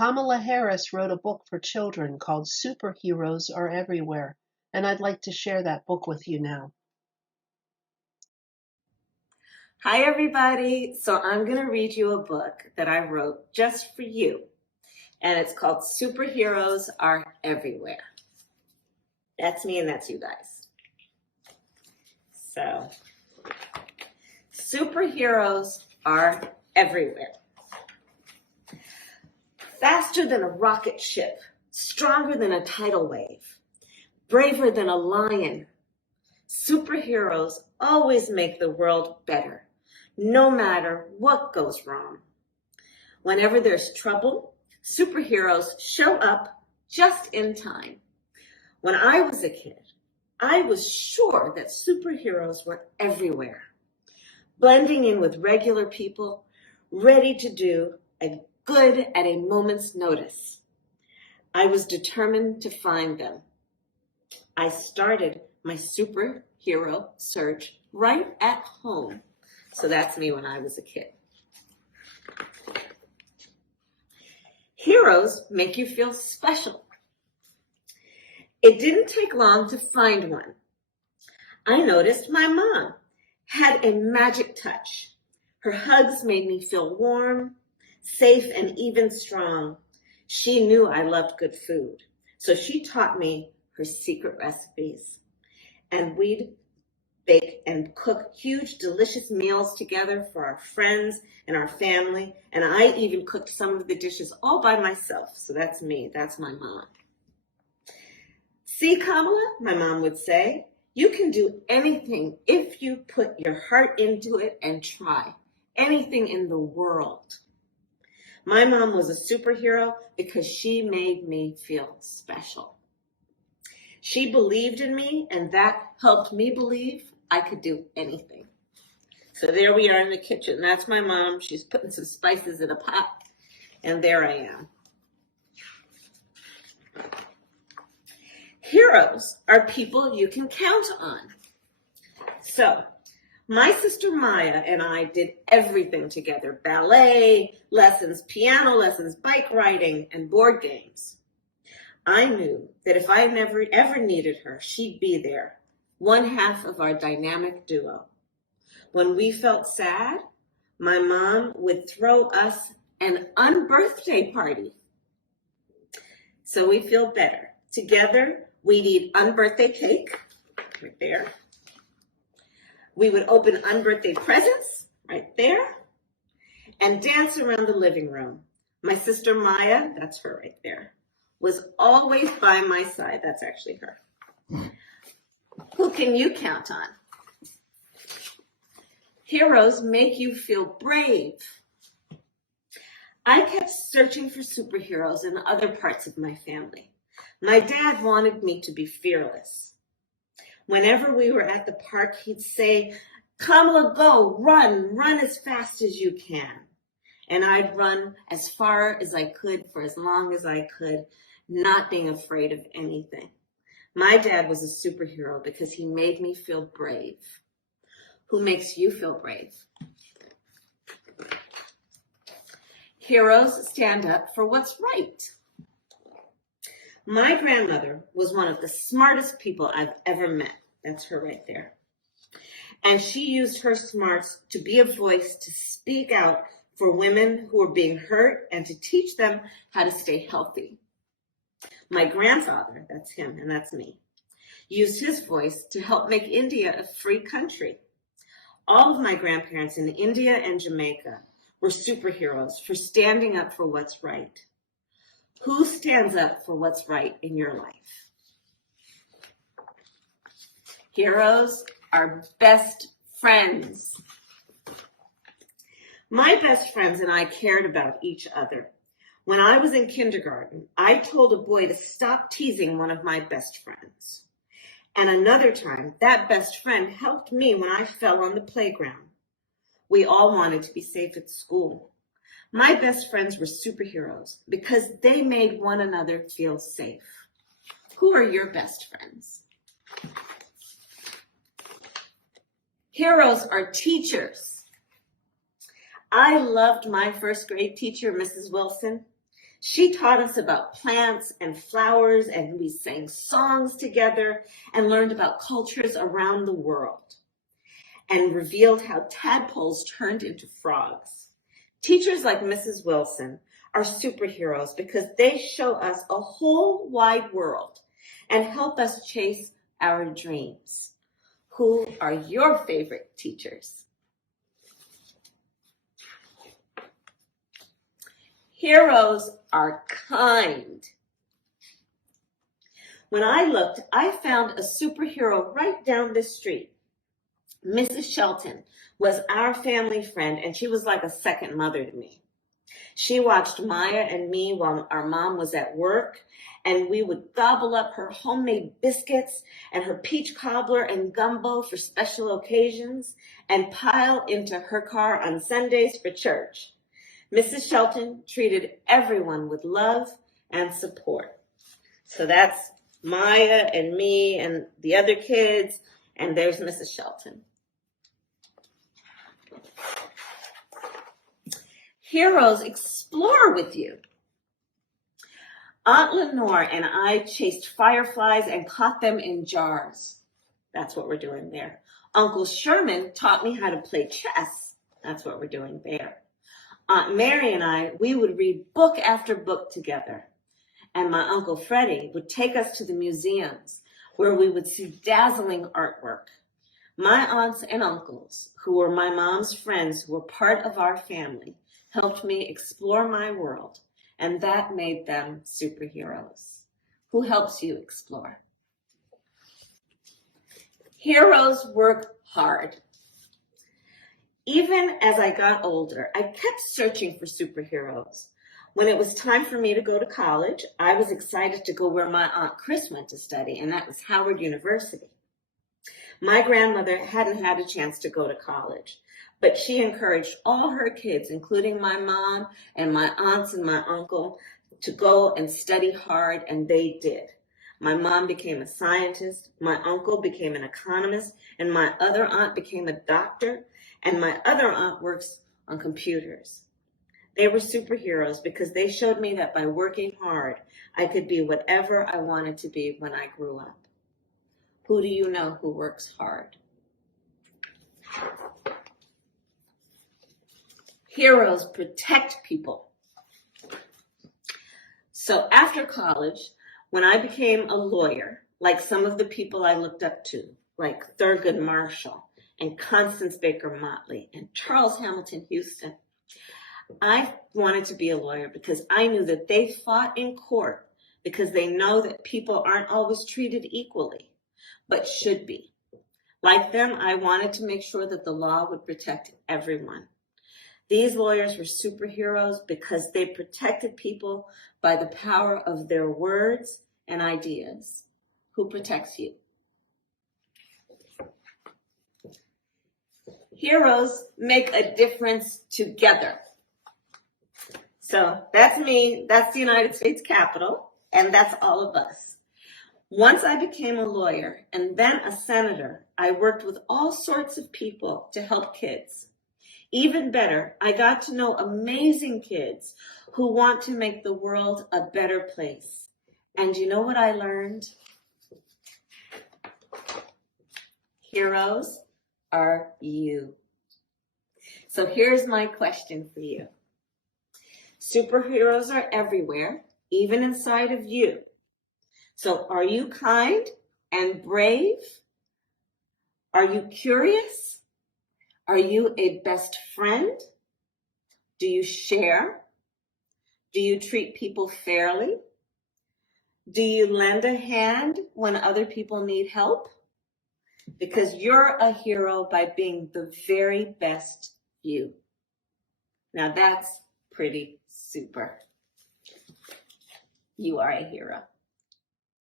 Kamala Harris wrote a book for children called Superheroes Are Everywhere, and I'd like to share that book with you now. Hi, everybody. So I'm going to read you a book that I wrote just for you, and it's called Superheroes Are Everywhere. That's me and that's you guys. So, superheroes are everywhere. Faster than a rocket ship, stronger than a tidal wave, braver than a lion. Superheroes always make the world better, no matter what goes wrong. Whenever there's trouble, superheroes show up just in time. When I was a kid, I was sure that superheroes were everywhere, blending in with regular people, ready to do a good at a moment's notice. I was determined to find them. I started my superhero search right at home. So that's me when I was a kid. Heroes make you feel special. It didn't take long to find one. I noticed my mom had a magic touch. Her hugs made me feel warm, safe, and even strong. She knew I loved good food, so she taught me her secret recipes. And we'd bake and cook huge, delicious meals together for our friends and our family. And I even cooked some of the dishes all by myself. So that's me, that's my mom. See, Kamala, my mom would say, you can do anything if you put your heart into it and try. Anything in the world. My mom was a superhero because she made me feel special. She believed in me, and that helped me believe I could do anything. So there we are in the kitchen. That's my mom. She's putting some spices in a pot, and there I am. Heroes are people you can count on. So, my sister Maya and I did everything together. Ballet lessons, piano lessons, bike riding, and board games. I knew that if I never ever needed her, she'd be there, one half of our dynamic duo. When we felt sad, my mom would throw us an unbirthday party. So we feel better. Together, we'd eat unbirthday cake, right there. We would open unbirthday presents, right there, and dance around the living room. My sister Maya, that's her right there, was always by my side. That's actually her. Who can you count on? Heroes make you feel brave. I kept searching for superheroes in other parts of my family. My dad wanted me to be fearless. Whenever we were at the park, he'd say, Kamala, go, run as fast as you can. And I'd run as far as I could for as long as I could, not being afraid of anything. My dad was a superhero because he made me feel brave. Who makes you feel brave? Heroes stand up for what's right. My grandmother was one of the smartest people I've ever met. That's her right there. And she used her smarts to be a voice to speak out for women who were being hurt and to teach them how to stay healthy. My grandfather, that's him and that's me, used his voice to help make India a free country. All of my grandparents in India and Jamaica were superheroes for standing up for what's right. Who stands up for what's right in your life? Heroes are best friends. My best friends and I cared about each other. When I was in kindergarten, I told a boy to stop teasing one of my best friends. And another time, that best friend helped me when I fell on the playground. We all wanted to be safe at school. My best friends were superheroes because they made one another feel safe. Who are your best friends? Heroes are teachers. I loved my first grade teacher, Mrs. Wilson. She taught us about plants and flowers, and we sang songs together and learned about cultures around the world and revealed how tadpoles turned into frogs. Teachers like Mrs. Wilson are superheroes because they show us a whole wide world and help us chase our dreams. Who are your favorite teachers? Heroes are kind. When I looked, I found a superhero right down the street. Mrs. Shelton was our family friend, and she was like a second mother to me. She watched Maya and me while our mom was at work, and we would gobble up her homemade biscuits and her peach cobbler and gumbo for special occasions and pile into her car on Sundays for church. Mrs. Shelton treated everyone with love and support. So that's Maya and me and the other kids, and there's Mrs. Shelton. Heroes explore with you. Aunt Lenore and I chased fireflies and caught them in jars. That's what we're doing there. Uncle Sherman taught me how to play chess. That's what we're doing there. Aunt Mary and I, we would read book after book together. And my Uncle Freddie would take us to the museums where we would see dazzling artwork. My aunts and uncles, who were my mom's friends, who were part of our family, helped me explore my world, and that made them superheroes. Who helps you explore? Heroes work hard. Even as I got older, I kept searching for superheroes. When it was time for me to go to college, I was excited to go where my Aunt Chris went to study, and that was Howard University. My grandmother hadn't had a chance to go to college, but she encouraged all her kids, including my mom and my aunts and my uncle, to go and study hard, and they did. My mom became a scientist, my uncle became an economist, and my other aunt became a doctor, and my other aunt works on computers. They were superheroes because they showed me that by working hard, I could be whatever I wanted to be when I grew up. Who do you know who works hard? Heroes protect people. So after college, when I became a lawyer, like some of the people I looked up to, like Thurgood Marshall and Constance Baker Motley and Charles Hamilton Houston, I wanted to be a lawyer because I knew that they fought in court because they know that people aren't always treated equally, but should be. Like them, I wanted to make sure that the law would protect everyone. These lawyers were superheroes because they protected people by the power of their words and ideas. Who protects you? Heroes make a difference together. So that's me, that's the United States Capitol, and that's all of us. Once I became a lawyer and then a senator, I worked with all sorts of people to help kids. Even better, I got to know amazing kids who want to make the world a better place. And you know what I learned? Heroes are you. So here's my question for you. Superheroes are everywhere, even inside of you. So are you kind and brave? Are you curious? Are you a best friend? Do you share? Do you treat people fairly? Do you lend a hand when other people need help? Because you're a hero by being the very best you. Now that's pretty super. You are a hero.